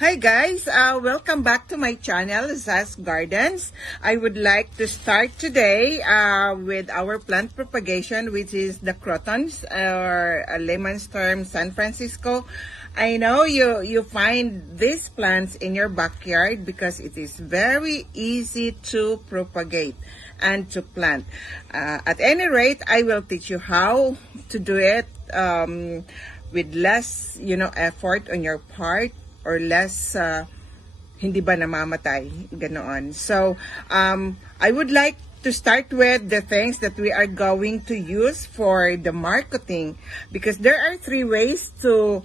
Hi guys, welcome back to my channel, Zaz Gardens. I would like to start today with our plant propagation, which is the crotons, or layman's term, San Francisco. I know you find these plants in your backyard because it is very easy to propagate and to plant. At any rate, I will teach you how to do it with less, effort on your part, or less hindi ba namamatay, ganoon. So, I would like to start with the things that we are going to use for the marketing, because there are three ways to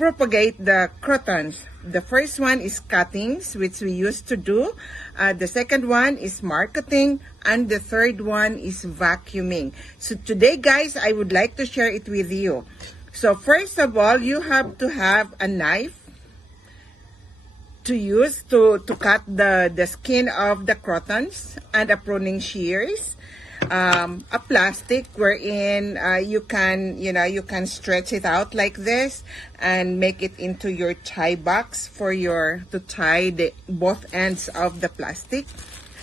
propagate the crotons. The first one is cuttings, which we used to do. The second one is marketing, and the third one is vacuuming. So today, guys, I would like to share it with you. So first of all, you have to have a knife to use to cut the skin of the crotons, and a pruning shears, a plastic wherein you can stretch it out like this and make it into your tie box to tie both ends of the plastic.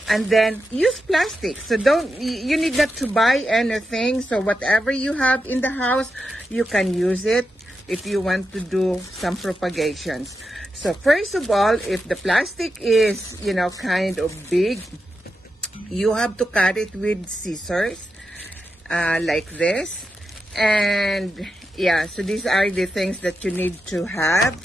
And then use plastic. So you need not to buy anything. So whatever you have in the house, you can use it if you want to do some propagations. So first of all, if the plastic is, kind of big, you have to cut it with scissors, like this. And yeah, so these are the things that you need to have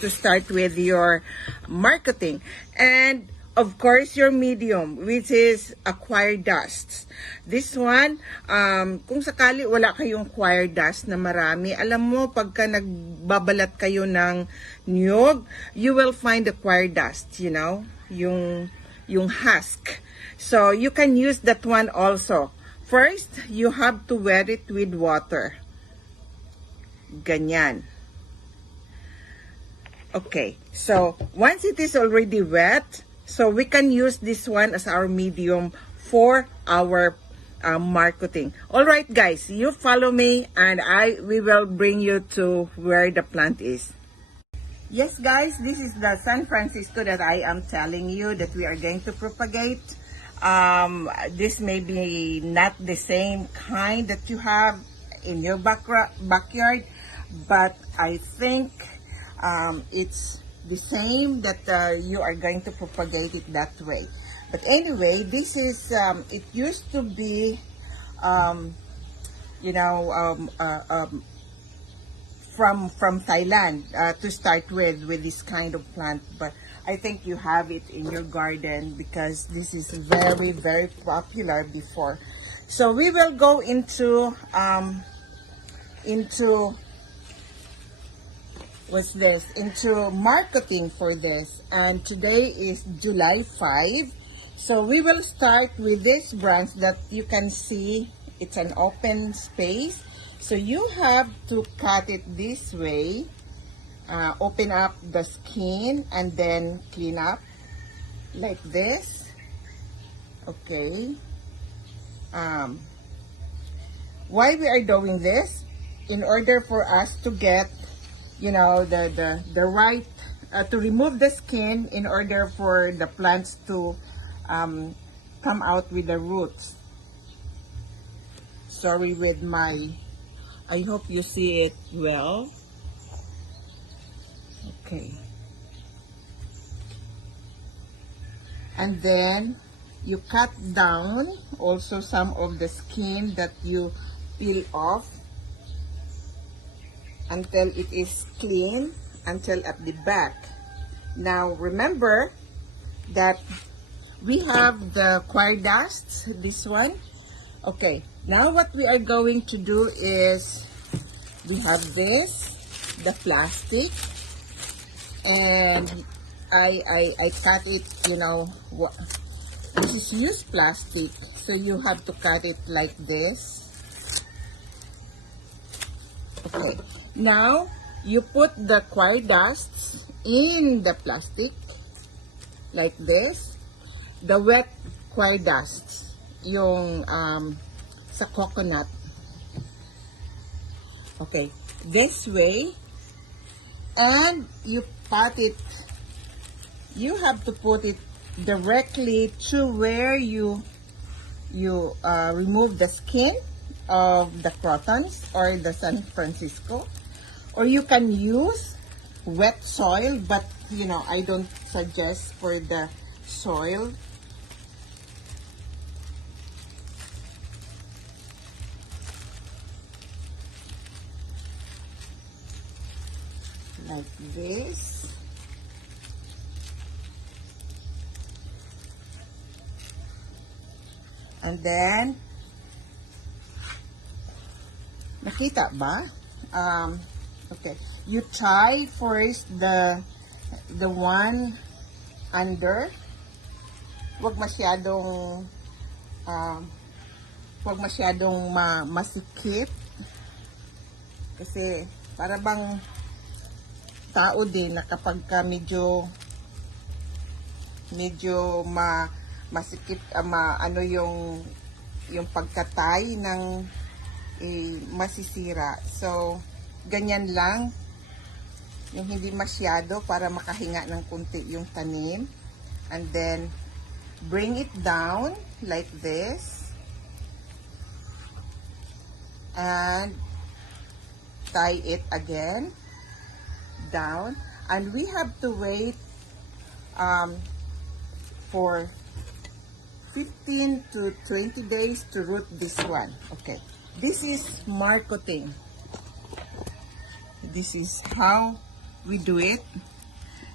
to start with your marketing. And of course, your medium, which is acquired dust. This one, kung sakali wala kayong acquired dust na marami, alam mo, pagka nagbabalat kayo ng niyog, you will find acquired dust, yung husk. So, you can use that one also. First, you have to wet it with water. Ganyan. Okay, so once it is already wet, so we can use this one as our medium for our marketing. All right, guys, you follow me, and we will bring you to where the plant is. Yes, guys, this is the San Francisco that I am telling you that we are going to propagate. This may be not the same kind that you have in your backyard, but I think it's the same that you are going to propagate it that way. But anyway, this is it used to be from Thailand to start with this kind of plant, but I think you have it in your garden because this is very, very popular before. So we will go into what's this, into marketing for this. And today is July 5. So we will start with this branch that you can see. It's an open space. So you have to cut it this way. Open up the skin and then clean up like this. Okay. Why we are doing this? In order for us to get the right to remove the skin, in order for the plants to come out with the roots. Sorry with I hope you see it well. Okay. And then you cut down also some of the skin that you peel off until it is clean, until at the back. Now remember that we have the acquired dust, this one. Okay, now what we are going to do is we have this, the plastic, and I cut it, this is used plastic, so you have to cut it like this. Okay. Now, you put the acquired dust in the plastic, like this. The wet acquired dust, yung sa coconut. Okay, this way. and you pot it, you have to put it directly to where you remove the skin of the crotons or the San Francisco, or you can use wet soil, but you know, I don't suggest for the soil. Like this. And then, nakita ba? Okay. You try first the one under. Huwag masyadong masikip. Kasi para bang tao din na kapag ka medyo masikip, ano yung pagkatay ng masisira. So, ganyan lang, yung hindi masyado para makahinga ng kunti yung tanim. And then, bring it down like this. And tie it again down. And we have to wait for 15 to 20 days to root this one. Okay. This is marketing. This is how we do it.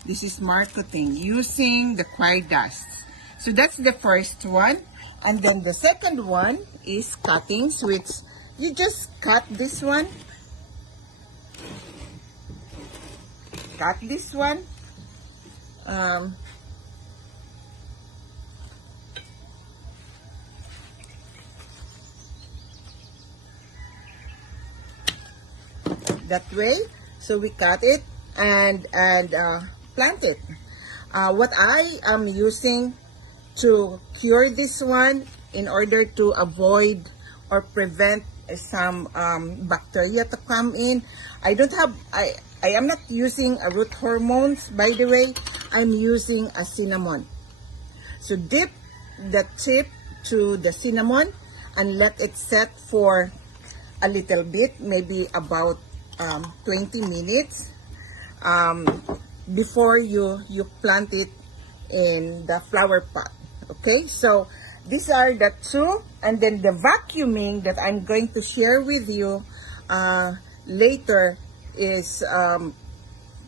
This is marketing using the choir dust. So that's the first one. And then the second one is cuttings, which you just cut this one. Cut this one. That way, so we cut it and plant it. What I am using to cure this one in order to avoid or prevent some bacteria to come in, I am not using a root hormones, by the way. I'm using a cinnamon. So dip the tip to the cinnamon and let it set for a little bit, maybe about 20 minutes before you plant it in the flower pot. Okay, so these are the two, and then the vacuuming that I'm going to share with you later is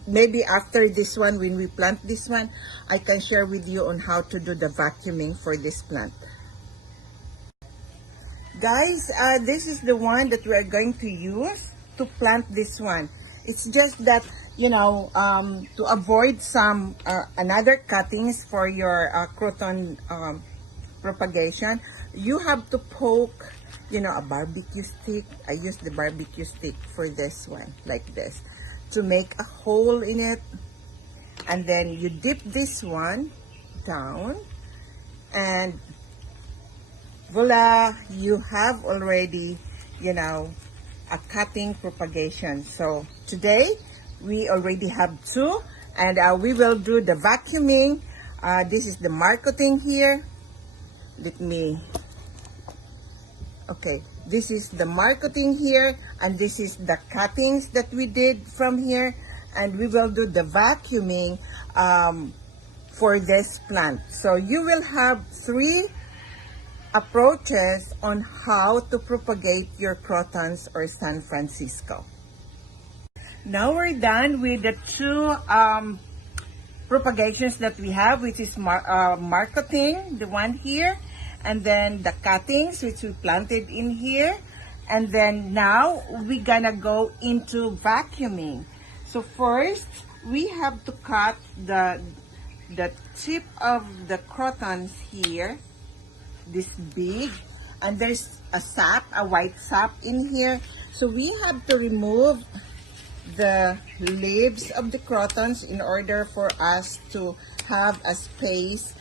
maybe after this one, when we plant this one, I can share with you on how to do the vacuuming for this plant. Guys, this is the one that we are going to use to plant this one. It's just that, you know, to avoid some another cuttings for your Croton propagation, you have to poke, you know, a barbecue stick. I use the barbecue stick for this one, like this, to make a hole in it. And then you dip this one down, and voila, you have already, you know, a cutting propagation. So today we already have two, and we will do the vacuuming. This is the marketing here. Let me, okay, this is the marketing here, and this is the cuttings that we did from here, and we will do the vacuuming for this plant. So you will have three approaches on how to propagate your crotons or San Francisco. Now we're done with the two propagations that we have, which is marketing, the one here, and then the cuttings, which we planted in here. And then now we're gonna go into vacuuming. So first, we have to cut the tip of the crotons here, this big, and there's a sap, a white sap in here. So we have to remove the leaves of the crotons in order for us to have a space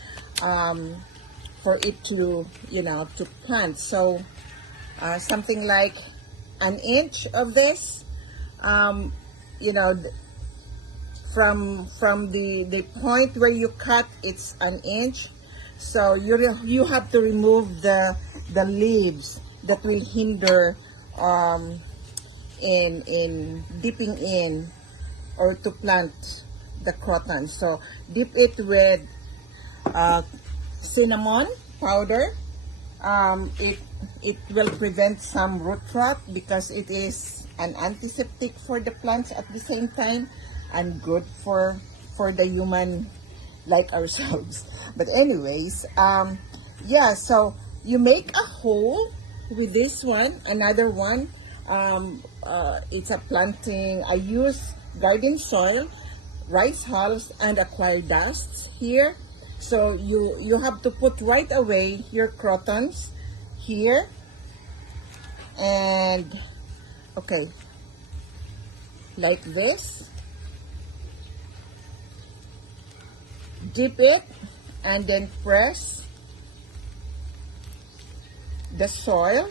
for it to, you know, to plant. So something like an inch of this, you know, from the point where you cut, it's an inch. So you have to remove the leaves that will hinder in dipping in or to plant the croton. So dip it with cinnamon powder. It will prevent some root rot because it is an antiseptic for the plants at the same time, and good for the human like ourselves. But anyways, yeah, so you make a hole with this one. Another one, it's a planting. I use garden soil, rice hulls, and acquired dusts here. So you have to put right away your crotons here, and okay, like this. Dip it and then press the soil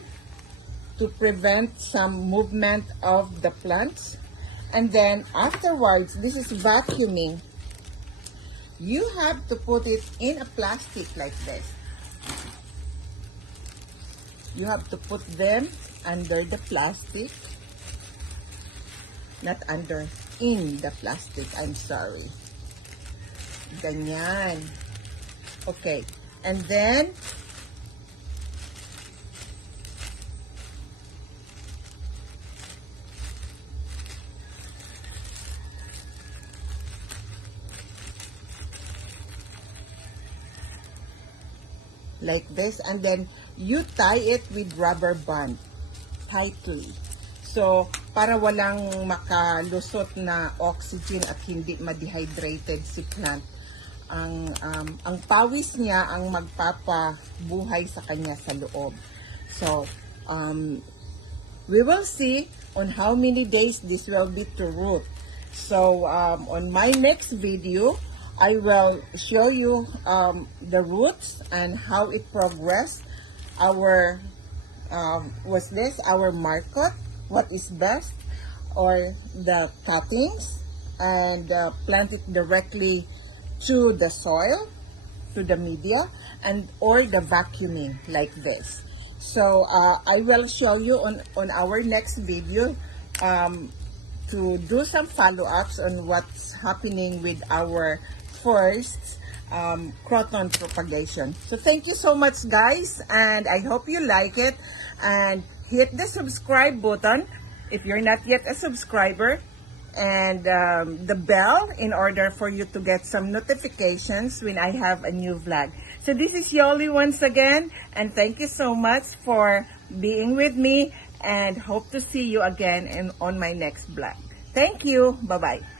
to prevent some movement of the plants. And then afterwards, this is vacuuming. You have to put it in a plastic like this. You have to put them under the plastic. Not under, in the plastic, I'm sorry. Ganyan. Okay. And then, like this, and then you tie it with rubber band tightly. So, para walang makalusot na oxygen at hindi ma-dehydrated si plant. Ang pawis niya ang magpapabuhay sa kanya sa loob. So, we will see on how many days this will be to root. So, on my next video, I will show you the roots and how it progressed. Our, was this our market? What is best? Or the cuttings, and plant it directly to the soil, to the media, and or the vacuuming like this. So I will show you on our next video to do some follow-ups on what's happening with our first Croton propagation. So thank you so much, guys, and I hope you like it, and hit the subscribe button if you're not yet a subscriber, and the bell in order for you to get some notifications when I have a new vlog. So this is Yoli once again, and thank you so much for being with me, and hope to see you again on my next vlog. Thank you. Bye-bye.